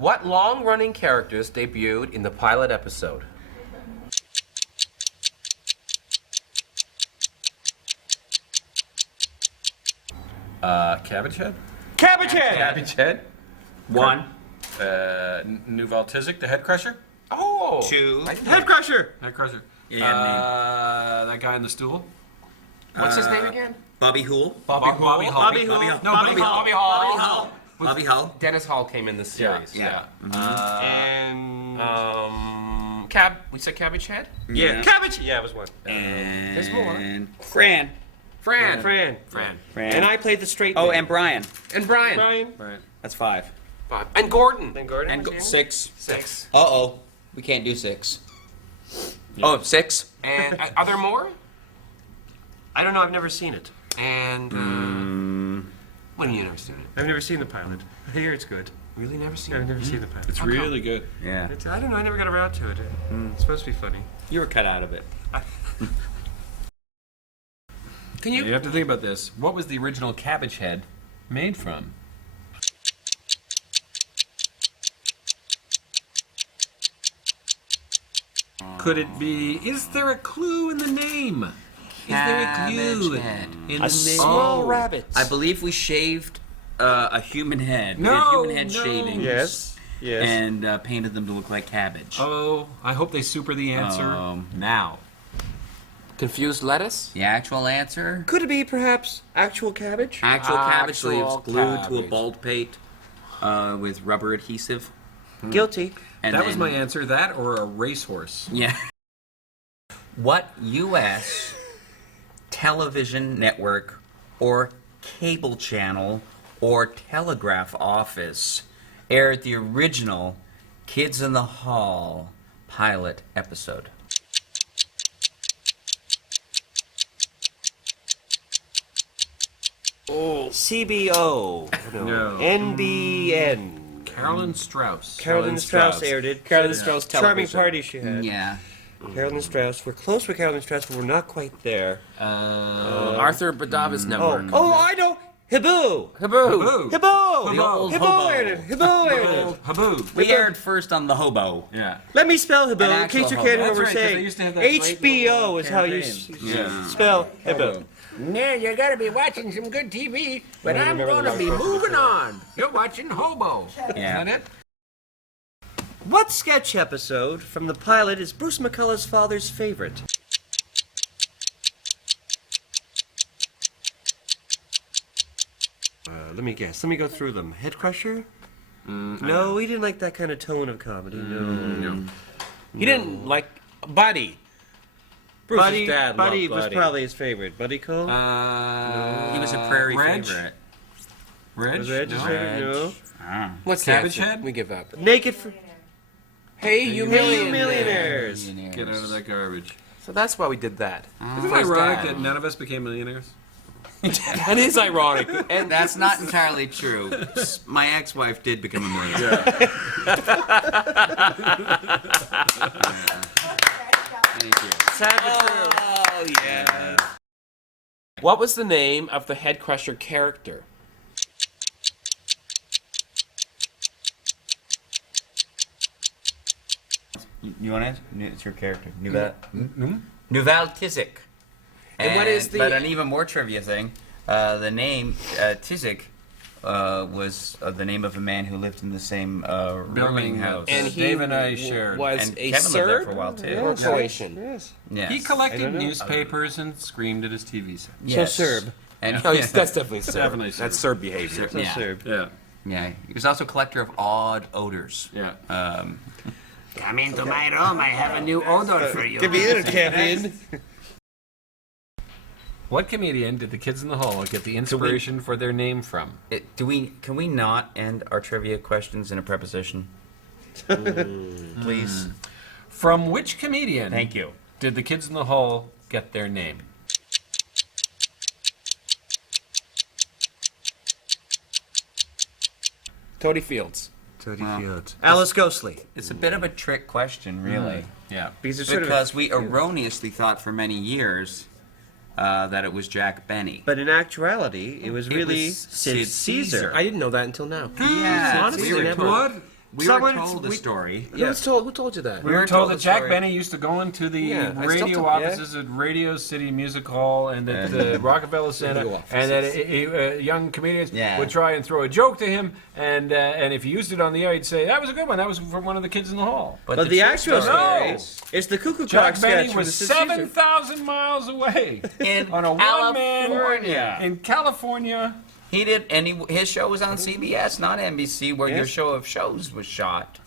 What long-running characters debuted in the pilot episode? Cabbage Head? Cabbage Head! Cabbage Head? 1. Nouvel Tizik, the Head Crusher? Oh! 2. Head Crusher! Head Crusher. Yeah, That guy in the stool? What's his name again? Bobby Hool. Bobby Hall. Bobby Hall. Bobby Hall. No, Bobby Hall. Bobby Hall. Bobby Hall. Dennis Hall came in this series. Yeah. And... We said Cabbage Head? yeah, Cabbage! Yeah, it was one. There's more. And Fran. Fran. Fran. And I played the straight Oh, man. and Brian. And Brian. Brian. That's 5. Bob. And Gordon. And Gordon. And 6. 6. Uh-oh. We can't do 6. Yeah. Oh, 6? And are there more? I don't know, I've never seen it. And when have you never seen it? I've never seen the pilot. I hear it's good. Really never seen I've it? never seen the pilot. It's really good. Yeah. I don't know, I never got around to it. It's supposed to be funny. You were cut out of it. Can You have to think about this. What was the original Cabbage Head made from? Could it be? Is there a clue in the name? Is there a clue Cabbage Head. in the A name? small rabbit. I believe we shaved a human head. We did No, human head no. shavings. Yes. Yes. And painted them to look like cabbage. Oh, I hope they super the answer now. Confused lettuce? The actual answer? Could it be perhaps actual cabbage? Actual cabbage leaves Actual glued to a cabbage. bald pate with rubber adhesive. Guilty. And That was then- my answer. That or a racehorse. Yeah. What U.S. television network or cable channel or telegraph office aired the original Kids in the Hall pilot episode? CBO. No. NBN. Carolyn Strauss. Carolyn Strauss aired it. Carolyn Strauss Charming television. party she had. Yeah. Carolyn Strauss. We're close with Carolyn Strauss, but we're not quite there. Arthur Badava's network. Oh, I know. Hiboo. Haboo! Haboo. Hiboo. The old Hiboo hobo. aired it. Hiboo aired it. Haboo. We aired first on the hobo. Yeah. Let me spell Hiboo An in case you actual can't hobo. know what we're That's right, 'cause they saying. used to have that great HBO little is how you campaign. spell Hiboo. Yeah, you gotta be watching some good TV, but I I'm remember the gonna be long question moving before. on. You're watching Hobo. Yeah. Isn't it? What sketch episode from the pilot is Bruce McCulloch's father's favorite? Let me guess. Let me go through them. Head Crusher? No, he didn't like that kind of tone of comedy. No. He didn't like Buddy. Bruce's Buddy, dad Buddy loved was probably his favorite. Buddy Cole? He was a prairie Reg? favorite. Reg? was Reg his No? favorite? No. Ah. What's the Cabbage answer? Head? We give up. Naked for... Hey, you Hey, you millionaires. millionaires! Get out of that garbage. So that's why we did that. Isn't it First ironic dad. that none of us became millionaires? That is ironic. And That's not entirely true. My ex-wife did become a millionaire. Thank you. Sad but true. Oh, yeah. what was the name of the Head Crusher character? You want to answer? It's your character. Nouvel Tizik. And what is the- But an even more trivia thing, the name Tizik was the name of a man who lived in the same rooming house. And he Dave and I shared. was And a Kevin lived there Serb for a while, too. or Yes. Croatian? Yes. Yes. He collected I don't know. newspapers and screamed at his TV set. Yes. So Serb. And No, that's definitely Serb. Definitely Serb. That's Serb behavior. So Yeah. Serb. Yeah. Yeah. He was also a collector of odd odors. Yeah. Come into my room. I have a new odor for you. Give me in, Kevin. What comedian did the Kids in the Hall get the inspiration for their name from? Can we not end our trivia questions in a preposition? Please. From which comedian Thank you. did the Kids in the Hall get their name? Toady Fields. Toady Fields. Alice Ghostly. It's a bit of a trick question, really. Yeah. Because it's sort of... Because we erroneously thought for many years that it was Jack Benny. But in actuality, it was really was Sid Sid Caesar. Caesar. I didn't know that until now. Yeah, honestly, we were never- told. What? We were told the story. Who told you that? We were told that Jack Benny used to go into the Yeah, I still radio took- offices at Radio City Music Hall and at the Rockefeller Center, Radio and that young comedians Yeah. would try and throw a joke to him, and if he used it on the air, he'd say, "That was a good one. That was from one of the kids in the hall." But the true actual story No. is the Cuckoo Clock Jack Benny sketch was from the Sid Caesar. 7,000 miles away In on a one-man California. in California. He did, and his show was on CBS, not NBC, where your show of shows was shot.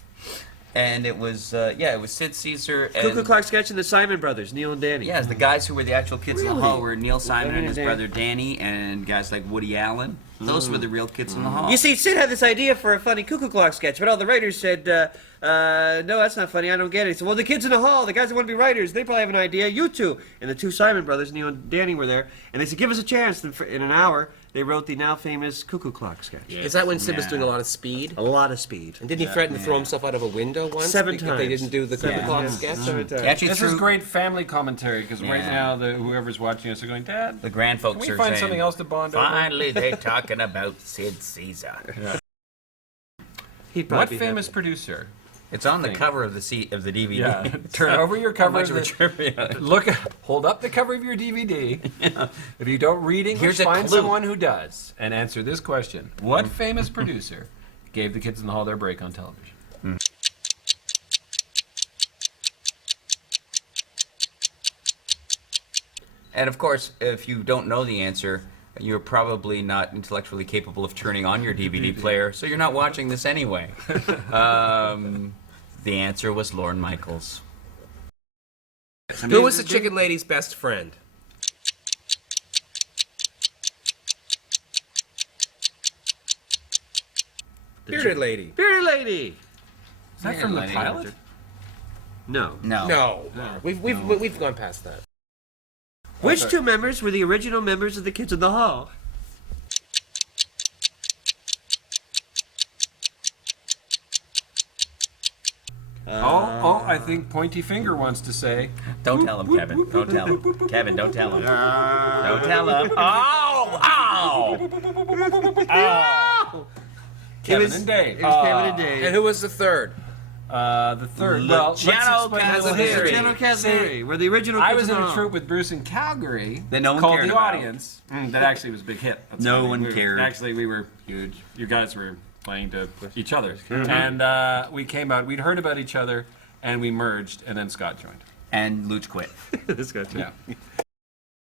And it was, it was Sid Caesar and Cuckoo Clock sketch and the Simon Brothers, Neil and Danny. yeah, the guys who were the actual kids in the Really? hall were Neil Simon Danny and his and brother Danny, and guys like Woody Allen. Those were the real kids in the hall. You see, Sid had this idea for a funny Cuckoo Clock sketch, but all the writers said, no, that's not funny, I don't get it. He said, well, the kids in the hall, the guys that want to be writers, they probably have an idea, you two. And the two Simon brothers, Neil and Danny, were there, and they said, give us a chance. And in an hour, they wrote the now famous Cuckoo Clock sketch. Is that when Sid was Yeah. doing a lot of speed? A lot of speed. And didn't he threaten to throw himself out of a window once? 7 if times. they didn't do the Cuckoo Yeah. Clock Yeah. sketch? 7 times. He actually This threw, is great family commentary because right Yeah. now whoever's watching us are going, Dad, the grand can folks we are find saying, something else to bond over? finally they're talking about Sid Caesar. He'd probably What be famous happy. producer? It's on the Thing. cover of the DVD. Yeah. Turn over your cover. Much of a of the- trivia. hold up the cover of your DVD. If you don't read English, Here's a find clue. someone who does and answer this question: what famous producer gave the kids in the hall their break on television? And of course, if you don't know the answer, you're probably not intellectually capable of turning on your DVD player, so you're not watching this anyway. The answer was Lorne Michaels. Who was the chicken lady's best friend? Bearded lady. Bearded Lady! Is that from the Lady. pilot? No. No. No. We've gone past that. Which two members were the original members of the Kids in the Hall? I think Pointy Finger wants to say. Don't tell him, Kevin. Don't tell him. Kevin, don't tell him. Don't tell him. Oh! Ow! Kevin was- and Dave. It was Kevin and Dave. And who was the third? The third. Well, let's Luciano explain a little Cavalieri. history. Luciano Cavalieri were the original I Kids was in in the a Hall. troupe with Bruce in Calgary That no one called cared The about. Audience. That actually was a big hit. That's No funny. one cared. Actually, we were huge. You guys were playing to each other. And we came out. We'd heard about each other, and we merged, and then Scott joined. And Luch quit. This guy too. Yeah.